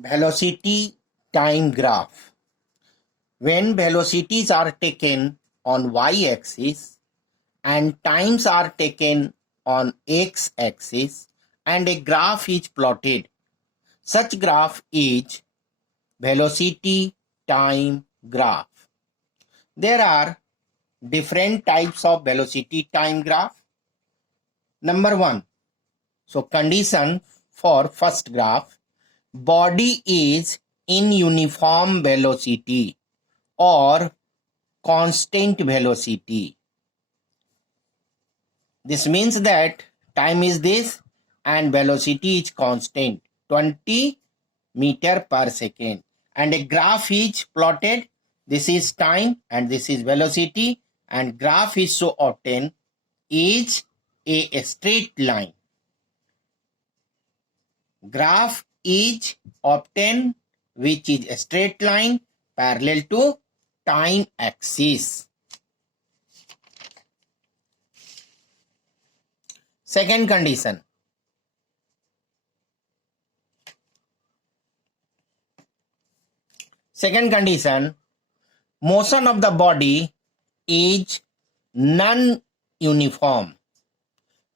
Velocity time graph. When velocities are taken on y-axis and times are taken on x-axis and a graph is plotted, such graph is velocity time graph. There are different types of velocity time graph. Number one, so condition for first graph, body is in uniform velocity or constant velocity. This means that time is this and velocity is constant 20 meter per second, and a graph is plotted. This is time and this is velocity, and graph is so obtained is a straight line. Graph is obtained which is a straight line parallel to time axis. Second condition. Second condition, motion of the body is non-uniform.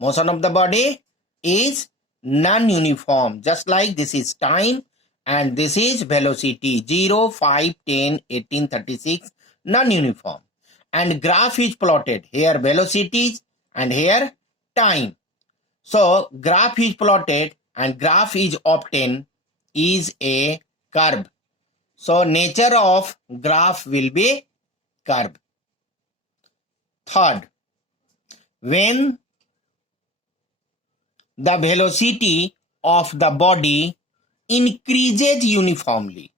Motion of the body is non-uniform. Just like this is time and this is velocity 0, 5, 10, 18, 36, non-uniform. And graph is plotted. Here velocities and here time. So graph is plotted and graph is obtained is a curve. So nature of graph will be curve. Third, when the velocity of the body increases uniformly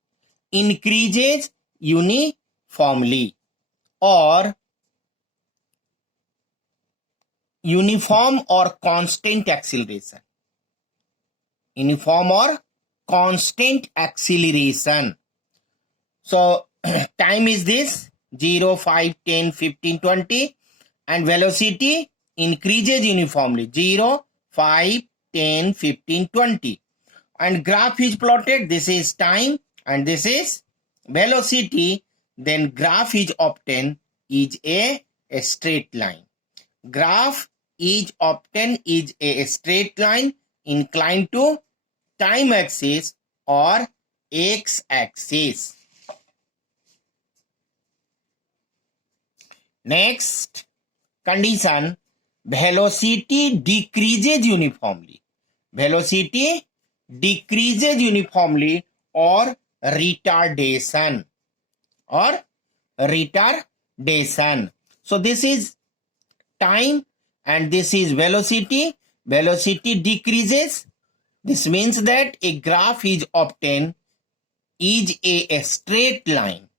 or uniform or constant acceleration. Uniform or constant acceleration. So time is this 0, 5, 10, 15, 20, and velocity increases uniformly 0, 5, 10, 15, 20. And graph is plotted. This is time and this is velocity. Then graph is obtained is a straight line. Graph is obtained is a straight line inclined to time axis or x axis. Next condition, velocity decreases uniformly. Velocity decreases uniformly or retardation. So this is time and this is velocity. Velocity decreases. This means that a graph is obtained is a straight line.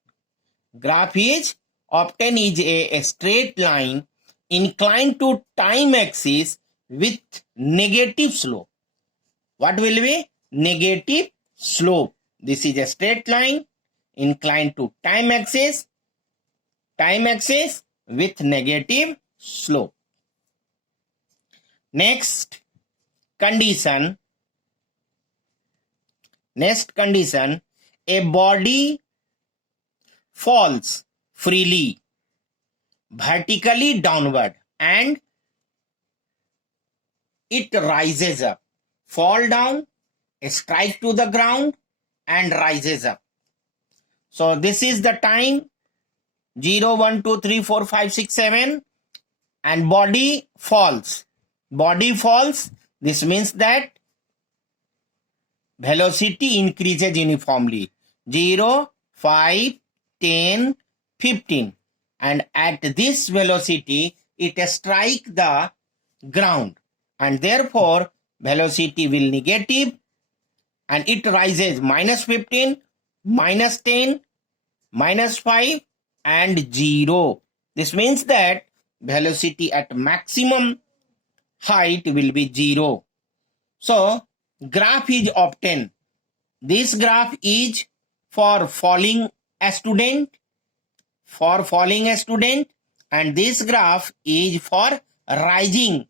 Graph is obtained is a straight line inclined to time axis with negative slope. What will be? Negative slope. This is a straight line inclined to time axis with negative slope. Next condition, a body falls freely vertically downward and it rises up. Fall down, strike to the ground and rises up. So this is the time 0, 1, 2, 3, 4, 5, 6, 7 and body falls. This means that velocity increases uniformly 0, 5, 10, 15, and at this velocity it strikes the ground and therefore velocity will negative and it rises minus 15, minus 10, minus 5 and 0. This means that velocity at maximum height will be 0. So graph is obtained. This graph is for falling a student, and this graph is for rising,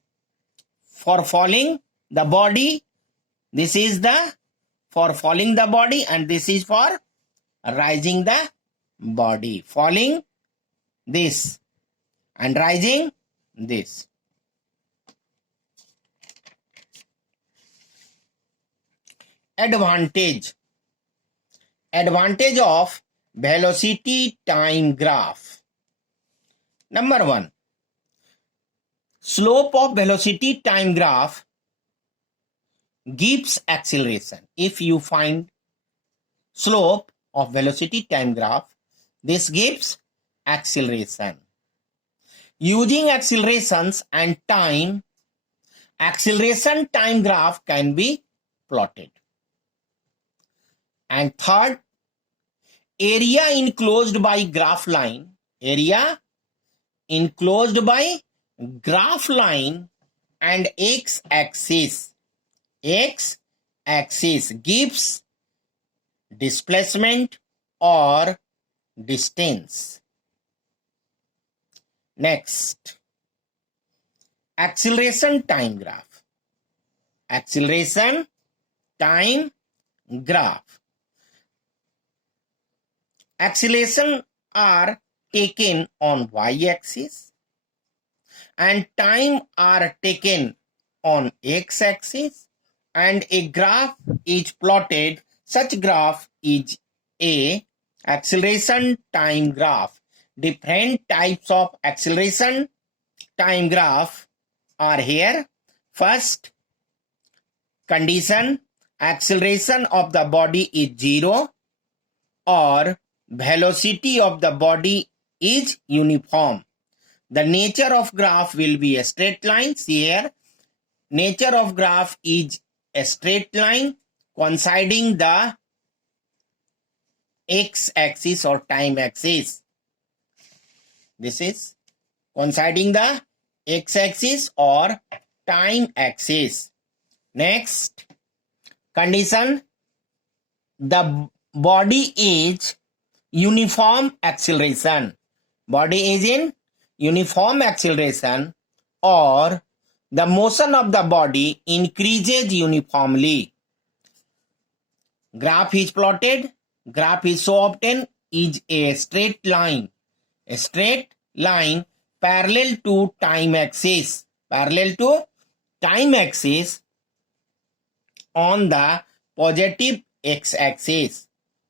for falling the body. This is the for falling the body and this is for rising the body. Falling this and rising this. Advantage of velocity time graph. Number 1, slope of velocity time graph gives acceleration. If you find slope of velocity time graph, this gives acceleration. Using accelerations and time, acceleration time graph can be plotted. And third, area enclosed by graph line. Area enclosed by graph line and x-axis. X-axis gives displacement or distance. Next, acceleration time graph. Acceleration time graph. Acceleration are taken on y-axis and time are taken on x-axis, and a graph is plotted. Such graph is a acceleration time graph. Different types of acceleration time graph are here. First condition, acceleration of the body is 0 or velocity of the body is uniform. The nature of graph will be a straight line. See here, nature of graph is a straight line coinciding the x-axis or time axis. This is coinciding the x-axis or time axis. Next condition, the body is uniform acceleration. Body is in uniform acceleration or the motion of the body increases uniformly. Graph is plotted. Graph is so obtained is a straight line. A straight line parallel to time axis. Parallel to time axis on the positive x-axis.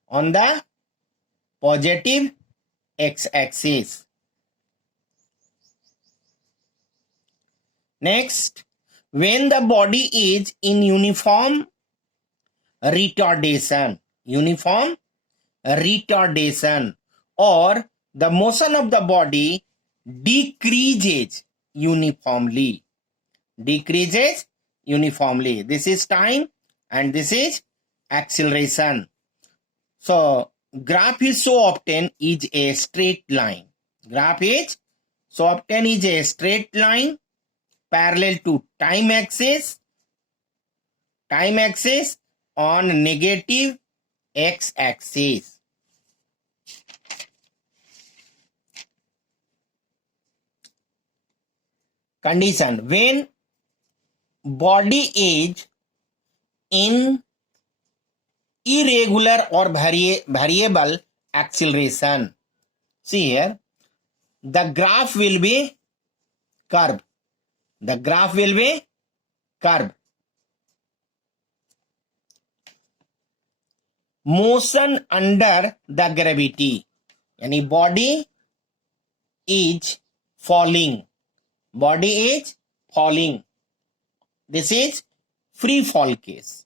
On the positive x-axis. Next, when the body is in uniform retardation or the motion of the body decreases uniformly. This is time and this is acceleration. So graph is so obtained is a straight line. Graph is so obtained is a straight line parallel to time axis on negative x-axis. Condition, when body is in irregular or variable acceleration. See here, the graph will be curved. The graph will be curved. Motion under the gravity. Yani body is falling. This is free fall case.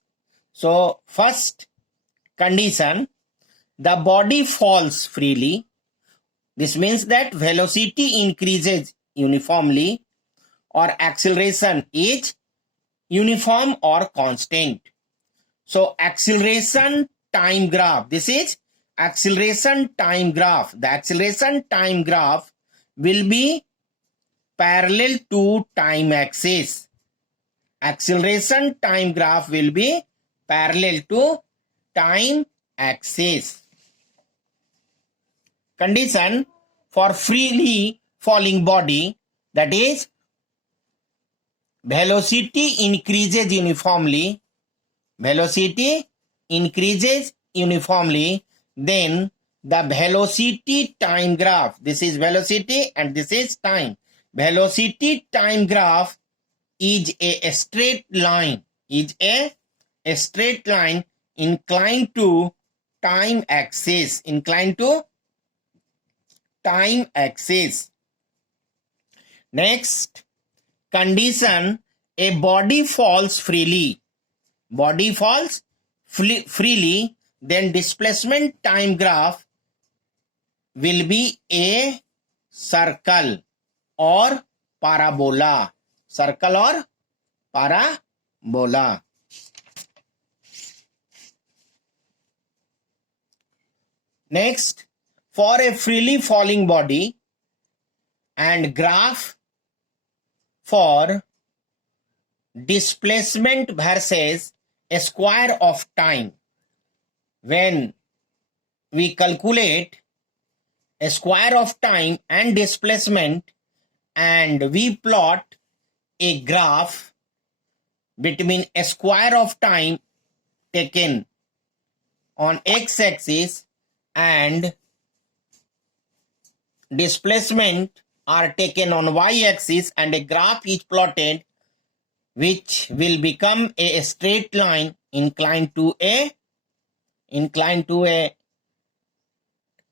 So first condition, the body falls freely. This means that velocity increases uniformly or acceleration is uniform or constant. So acceleration time graph. This is acceleration time graph. The acceleration time graph will be parallel to time axis. Acceleration time graph will be parallel to time axis. Condition for freely falling body, that is velocity increases uniformly. Velocity increases uniformly, then the velocity time graph, this is velocity and this is time, velocity time graph is a straight line, inclined to time axis, Next condition, a body falls freely, then displacement time graph will be a circle or parabola. Next, for a freely falling body and graph for displacement versus a square of time. When we calculate a square of time and displacement and we plot a graph between a square of time taken on x-axis and displacement are taken on y-axis, and a graph is plotted which will become a straight line inclined to a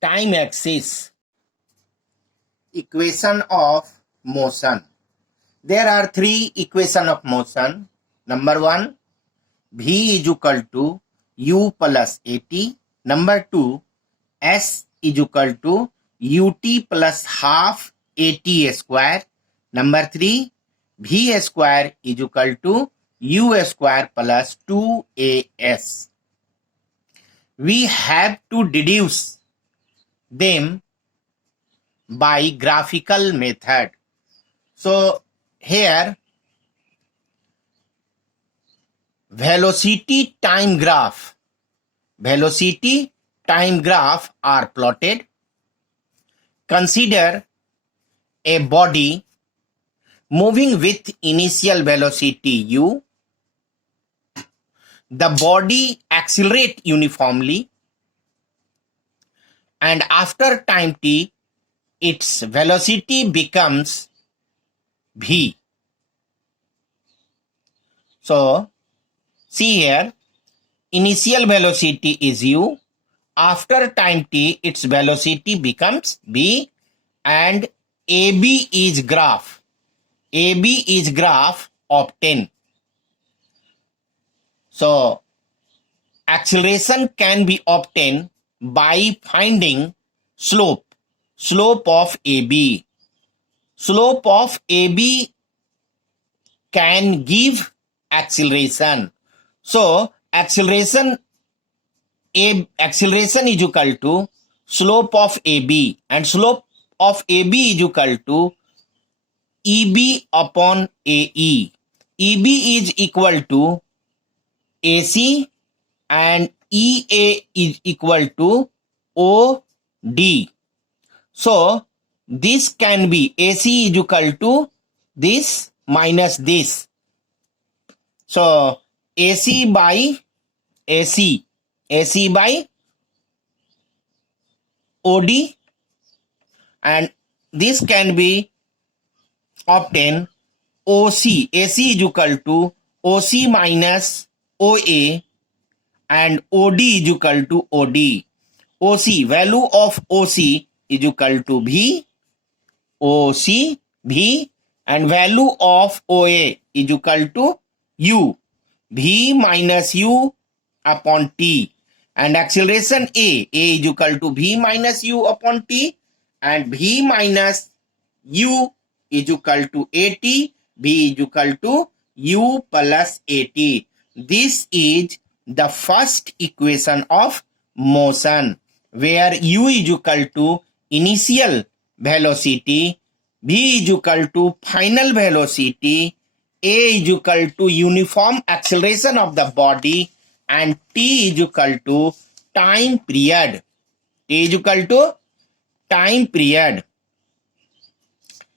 time axis. Equation of motion. There are three equations of motion. Number 1, V is equal to U plus AT. Number 2, S is equal to UT plus half AT square. Number 3, V square is equal to U square plus 2AS. We have to deduce them by graphical method. So here velocity time graph are plotted. Consider a body moving with initial velocity u. The body accelerates uniformly, and after time t, its velocity becomes v. So, see here, initial velocity is u. After time t, its velocity becomes v, and AB is graph obtained. So, acceleration can be obtained by finding slope of AB. Slope of AB can give acceleration. So, acceleration is equal to slope of AB, and slope of AB is equal to EB upon AE. EB is equal to AC and EA is equal to OD. So, this can be AC is equal to this minus this. So, AC by OD, and this can be obtained OC. AC is equal to OC minus OA, and OD is equal to OD. OC, value of OC is equal to V, and value of OA is equal to U, V minus U upon T. And acceleration A is equal to V minus U upon T, and V minus U is equal to AT, V is equal to U plus AT. This is the first equation of motion, where U is equal to initial velocity, V is equal to final velocity, A is equal to uniform acceleration of the body, and T is equal to time period.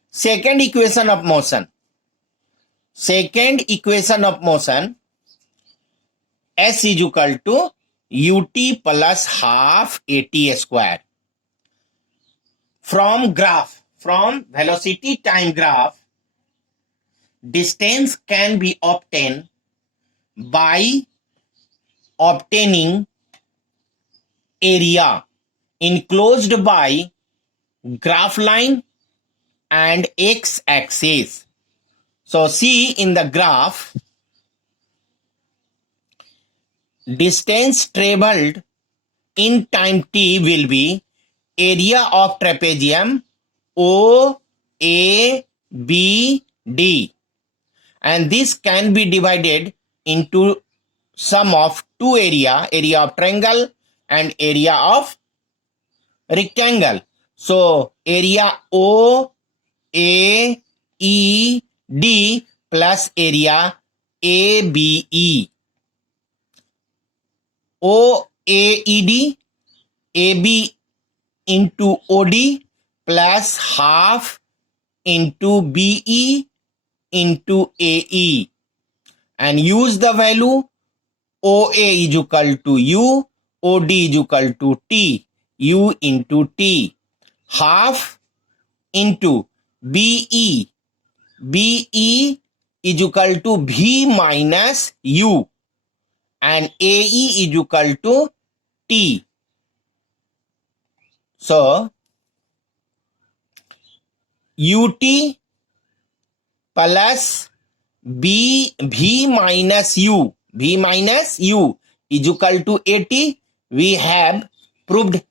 Second equation of motion. S is equal to ut plus half at square. From velocity time graph, distance can be obtained by obtaining area enclosed by graph line and x-axis. So see in the graph, distance traveled in time t will be area of trapezium OABD, and this can be divided into sum of two area of triangle and area of rectangle. So area OAED plus area ABE. OAED AB into OD plus half into BE into AE, and use the value OA is equal to U, OD is equal to T, U into T, half into BE, BE is equal to V minus U, and AE is equal to T. So UT plus V minus U is equal to AT. We have proved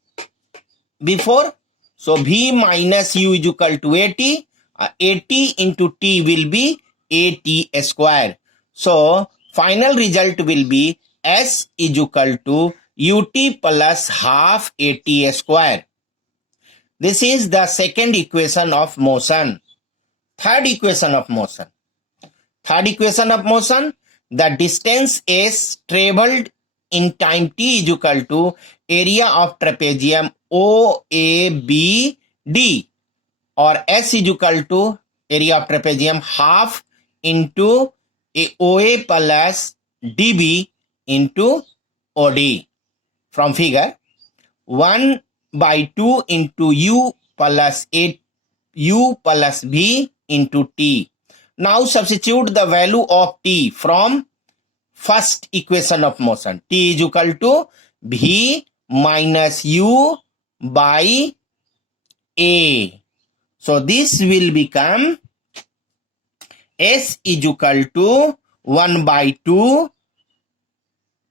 before. So V minus U is equal to AT. AT into T will be AT square. So final result will be S is equal to UT plus half AT square. This is the second equation of motion. Third equation of motion. The distance S traveled in time t is equal to area of trapezium OABD, or S is equal to area of trapezium half into OA plus DB into OD. From figure, 1 by 2 into U plus V into T. Now substitute the value of T from first equation of motion. T is equal to V minus U by A. So this will become S is equal to 1 by 2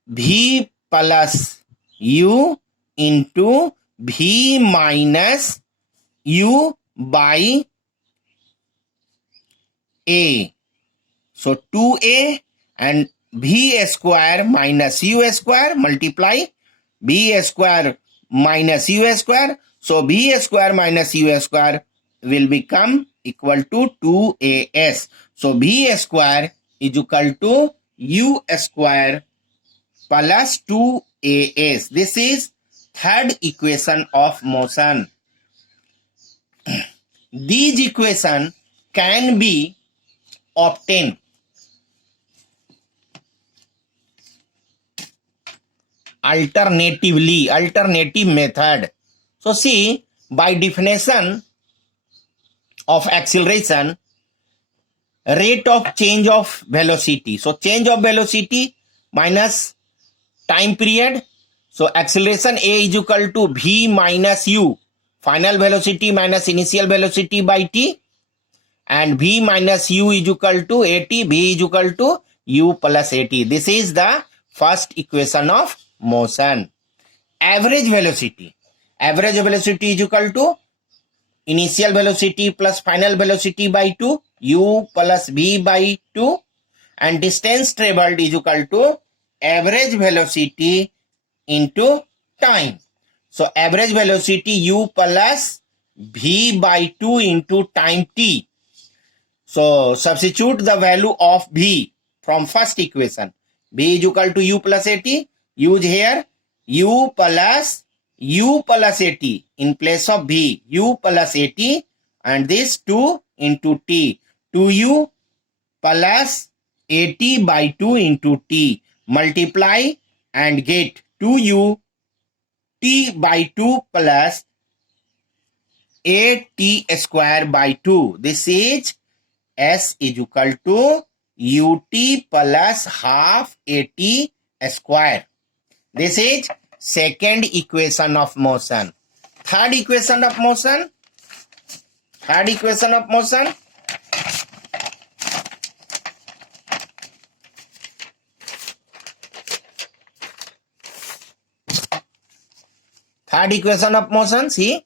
V plus U into V minus U by A. So 2A and V square minus U square multiply B square minus U square. So B square minus U square will become equal to 2AS. So B square is equal to U square plus 2AS. This is third equation of motion. These equations can be obtained alternative method. So see, by definition of acceleration, rate of change of velocity. So change of velocity minus time period. So acceleration A is equal to V minus U, final velocity minus initial velocity by T, and V minus U is equal to AT, V is equal to U plus AT. This is the first equation of motion. Average velocity is equal to initial velocity plus final velocity by 2, U plus V by 2, and distance traveled is equal to average velocity into time. So average velocity U plus V by 2 into time t. So substitute the value of V from first equation. V is equal to U plus AT. Use here U plus AT in place of V. U plus AT, and this 2 into T. 2U plus AT by 2 into T. Multiply and get 2u t by 2 plus at square by 2. This is s is equal to ut plus half at square. This is second equation of motion. Third equation of motion. Third equation of motion. Third equation of motion, see.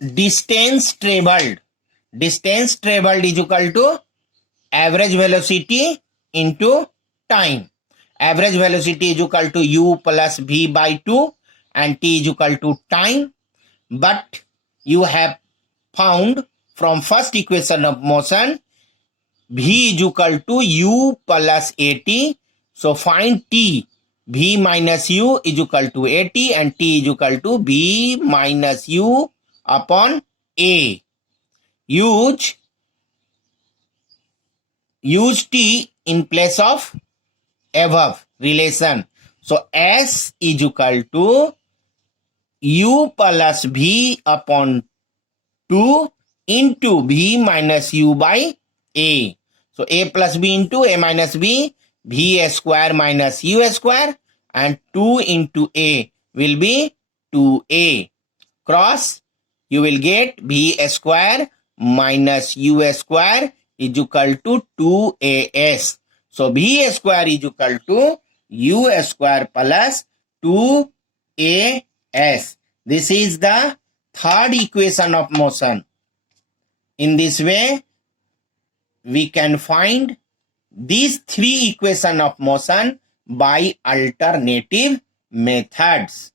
Distance traveled. Distance traveled is equal to average velocity into time. Average velocity is equal to u plus v by 2 and t is equal to time. But you have found from first equation of motion v is equal to u plus at. So find t. v minus u is equal to at and t is equal to v minus u upon a. Use t in place of above relation. So s is equal to u plus v upon 2 into v minus u by a. So a plus b into a minus b, v square minus u square, and 2 into a will be 2a. Cross, you will get v square minus u square is equal to 2as. So v square is equal to u square plus 2as. This is the third equation of motion. In this way, we can find these three equations of motion by alternative methods.